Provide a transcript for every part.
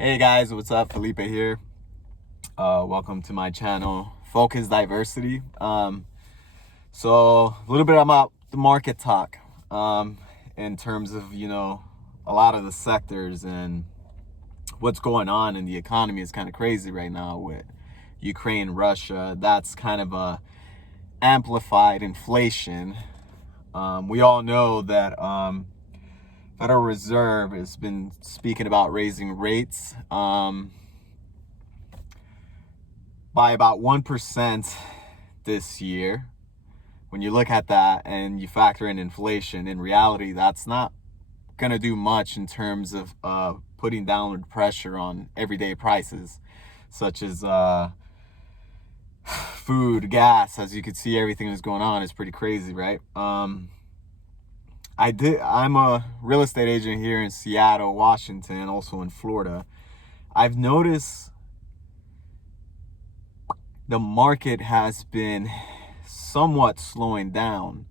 Hey guys, what's up? Felipe here. Welcome to my channel, Focus Diversity. So a little bit about the market talk in terms of, a lot of the sectors and what's going on in the economy is kind of crazy right now with Ukraine, Russia. That's kind of a amplified inflation. We all know that Federal Reserve has been speaking about raising rates by about 1% this year. When you look at that and you factor in inflation, in reality, that's not going to do much in terms of putting downward pressure on everyday prices, such as food, gas. As you can see, everything that's going on is pretty crazy, right? I'm a real estate agent here in Seattle, Washington, also in Florida. I've noticed the market has been somewhat slowing down.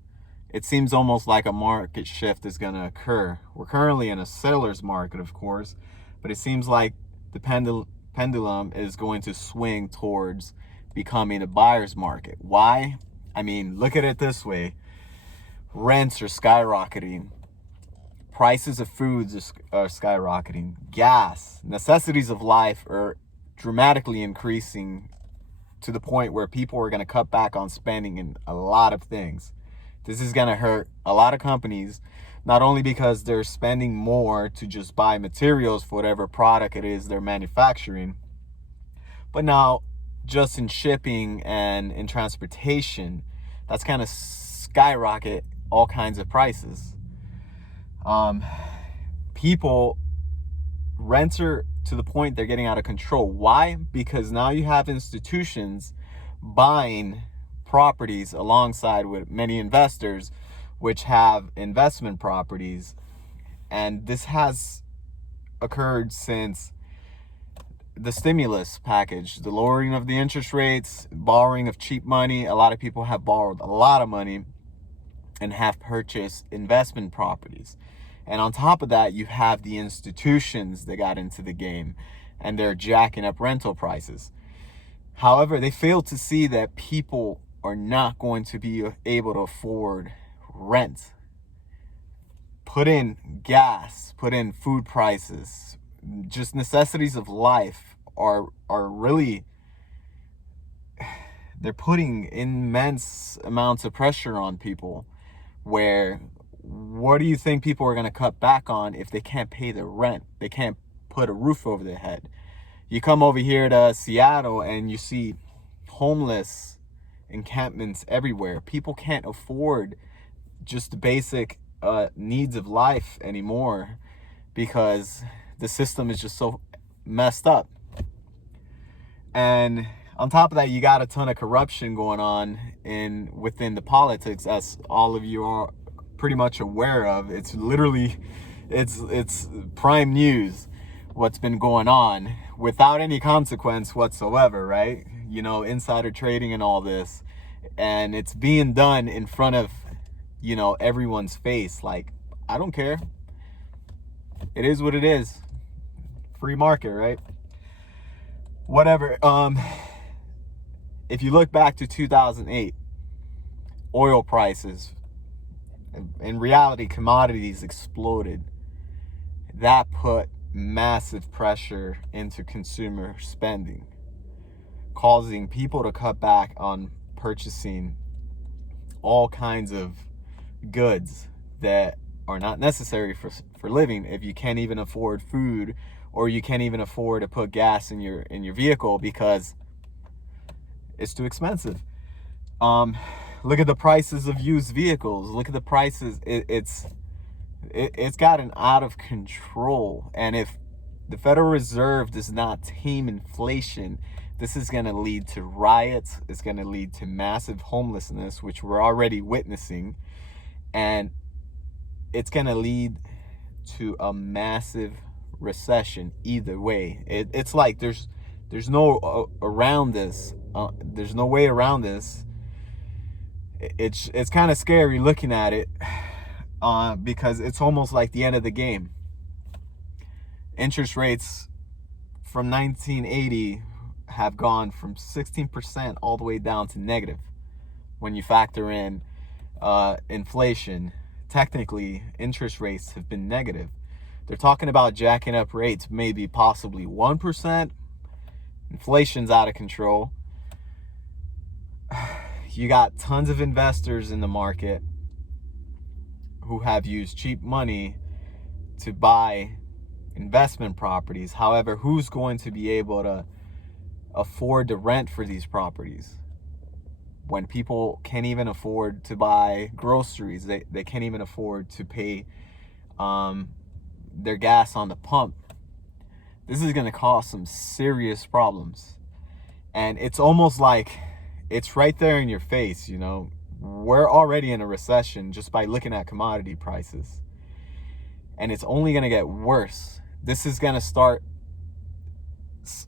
It seems almost like a market shift is going to occur. We're currently in a seller's market, of course, but it seems like the pendulum is going to swing towards becoming a buyer's market. Why? I mean, look at it this way. Rents are skyrocketing. Prices of foods are skyrocketing. Gas, necessities of life are dramatically increasing to the point where people are going to cut back on spending in a lot of things. This is going to hurt a lot of companies, not only because they're spending more to just buy materials for whatever product it is they're manufacturing, but now just in shipping and in transportation, that's kind of skyrocket all kinds of prices. Rents are to the point they're getting out of control. Why? Because now you have institutions buying properties alongside with many investors which have investment properties, and this has occurred since the stimulus package, the lowering of the interest rates, borrowing of cheap money. A lot of people have borrowed a lot of money and have purchased investment properties. And on top of that, you have the institutions that got into the game and they're jacking up rental prices. However, they fail to see that people are not going to be able to afford rent. Put in gas, put in food prices, just necessities of life are really, they're putting immense amounts of pressure on people. Where, what do you think people are going to cut back on if they can't pay their rent? They can't put a roof over their head. You come over here to Seattle and you see homeless encampments everywhere. People can't afford just the basic needs of life anymore because the system is just so messed up. And on top of that, you got a ton of corruption going on within the politics, as all of you are pretty much aware of. It's literally, it's prime news what's been going on without any consequence whatsoever, right? Insider trading and all this. And it's being done in front of, everyone's face. Like, I don't care. It is what it is. Free market, right? Whatever. If you look back to 2008, oil prices, in reality, commodities exploded. That put massive pressure into consumer spending, causing people to cut back on purchasing all kinds of goods that are not necessary for living. If you can't even afford food, or you can't even afford to put gas in your vehicle because it's too expensive. Look at the prices of used vehicles. Look at the prices. It's gotten out of control. And if the Federal Reserve does not tame inflation, this is going to lead to riots. It's going to lead to massive homelessness, which we're already witnessing. And it's going to lead to a massive recession either way. It's like there's no around this. There's no way around this. It's kind of scary looking at it because it's almost like the end of the game. Interest rates from 1980 have gone from 16% all the way down to negative. When you factor in inflation, technically interest rates have been negative. They're talking about jacking up rates, maybe possibly 1%. Inflation's out of control. You got tons of investors in the market who have used cheap money to buy investment properties. However, who's going to be able to afford to rent for these properties when people can't even afford to buy groceries? They can't even afford to pay their gas on the pump. This is going to cause some serious problems. And it's almost like it's right there in your face, you know. We're already in a recession just by looking at commodity prices. And it's only going to get worse. This is going to start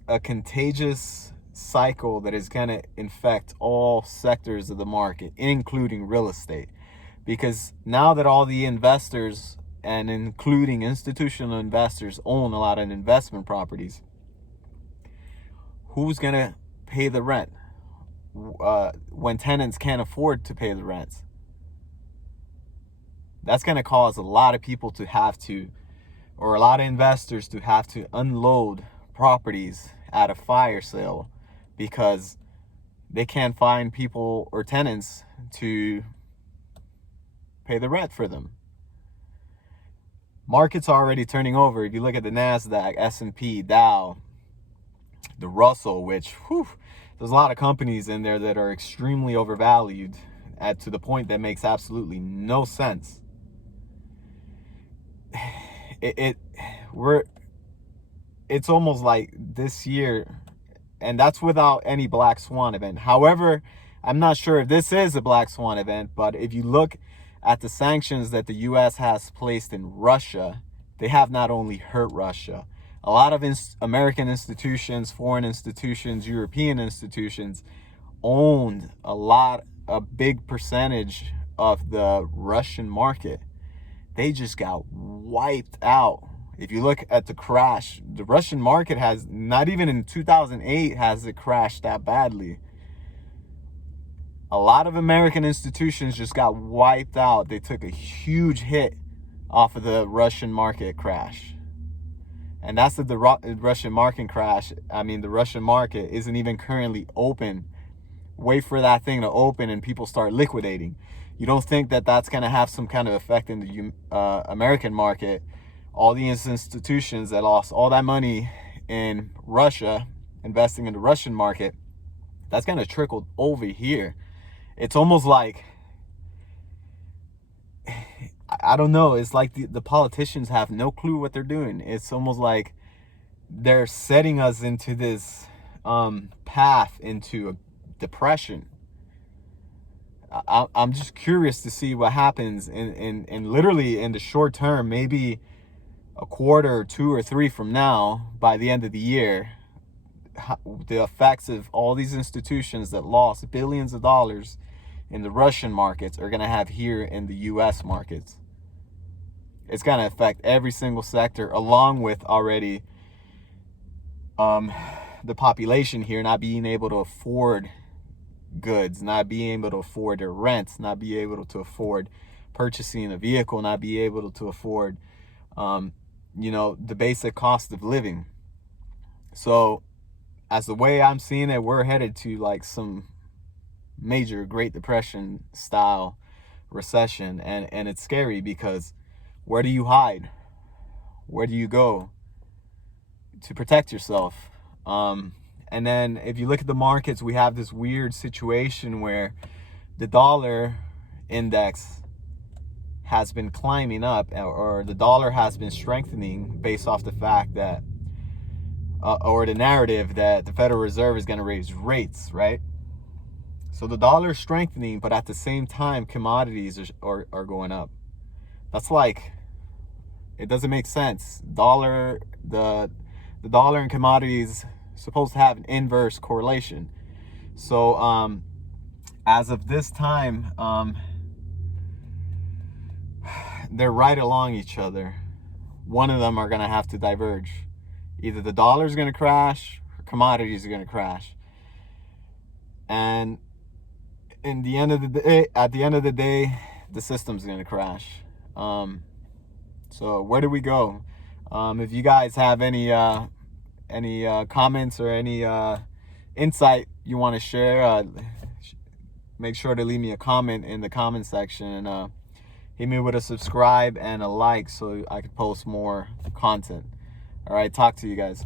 a contagious cycle that is going to infect all sectors of the market, including real estate. Because now that all the investors, and including institutional investors, own a lot of investment properties, who's going to pay the rent when tenants can't afford to pay the rents? That's going to cause a lot of people to have to, or a lot of investors to have to unload properties at a fire sale because they can't find people or tenants to pay the rent for them. Market's already turning over. If you look at the NASDAQ, S&P, Dow, the Russell, which there's a lot of companies in there that are extremely overvalued to the point that makes absolutely no sense. It's almost like this year, and that's without any black swan event. However, I'm not sure if this is a black swan event, but if you look at the sanctions that the US has placed in Russia, they have not only hurt Russia. A lot of American institutions, foreign institutions, European institutions owned a big percentage of the Russian market. They just got wiped out. If you look at the crash, the Russian market has, not even in 2008 has it crashed that badly. A lot of American institutions just got wiped out. They took a huge hit off of the Russian market crash. And that's the Russian market crash. I mean, the Russian market isn't even currently open. Wait for that thing to open and people start liquidating. You don't think that that's going to have some kind of effect in the American market? All these institutions that lost all that money in Russia, investing in the Russian market, that's going to trickle over here. It's almost like, I don't know, it's like the politicians have no clue what they're doing. It's almost like they're setting us into this path into a depression. I'm just curious to see what happens in literally in the short term, maybe a quarter or 2 or 3 from now, by the end of the year, the effects of all these institutions that lost billions of dollars in the Russian markets are going to have here in the US markets. It's going to affect every single sector, along with already the population here not being able to afford goods, not being able to afford their rents, not be able to afford purchasing a vehicle, not be able to afford the basic cost of living. So as the way I'm seeing it, we're headed to like some major Great Depression style recession, and it's scary because where do you hide? Where do you go to protect yourself? And then if you look at the markets, we have this weird situation where the dollar index has been climbing up, or the dollar has been strengthening based off the fact that or the narrative that the Federal Reserve is going to raise rates, right? So the dollar is strengthening, but at the same time, commodities are going up. That's like, it doesn't make sense. The dollar and commodities supposed to have an inverse correlation. So as of this time, they're right along each other. One of them are going to have to diverge. Either the dollar is going to crash or commodities are going to crash. And in the end of the day, at the end of the day, the system's going to crash. So where do we go? If you guys have any comments or any insight you want to share, make sure to leave me a comment in the comment section, and hit me with a subscribe and a like so I can post more content. All right, talk to you guys.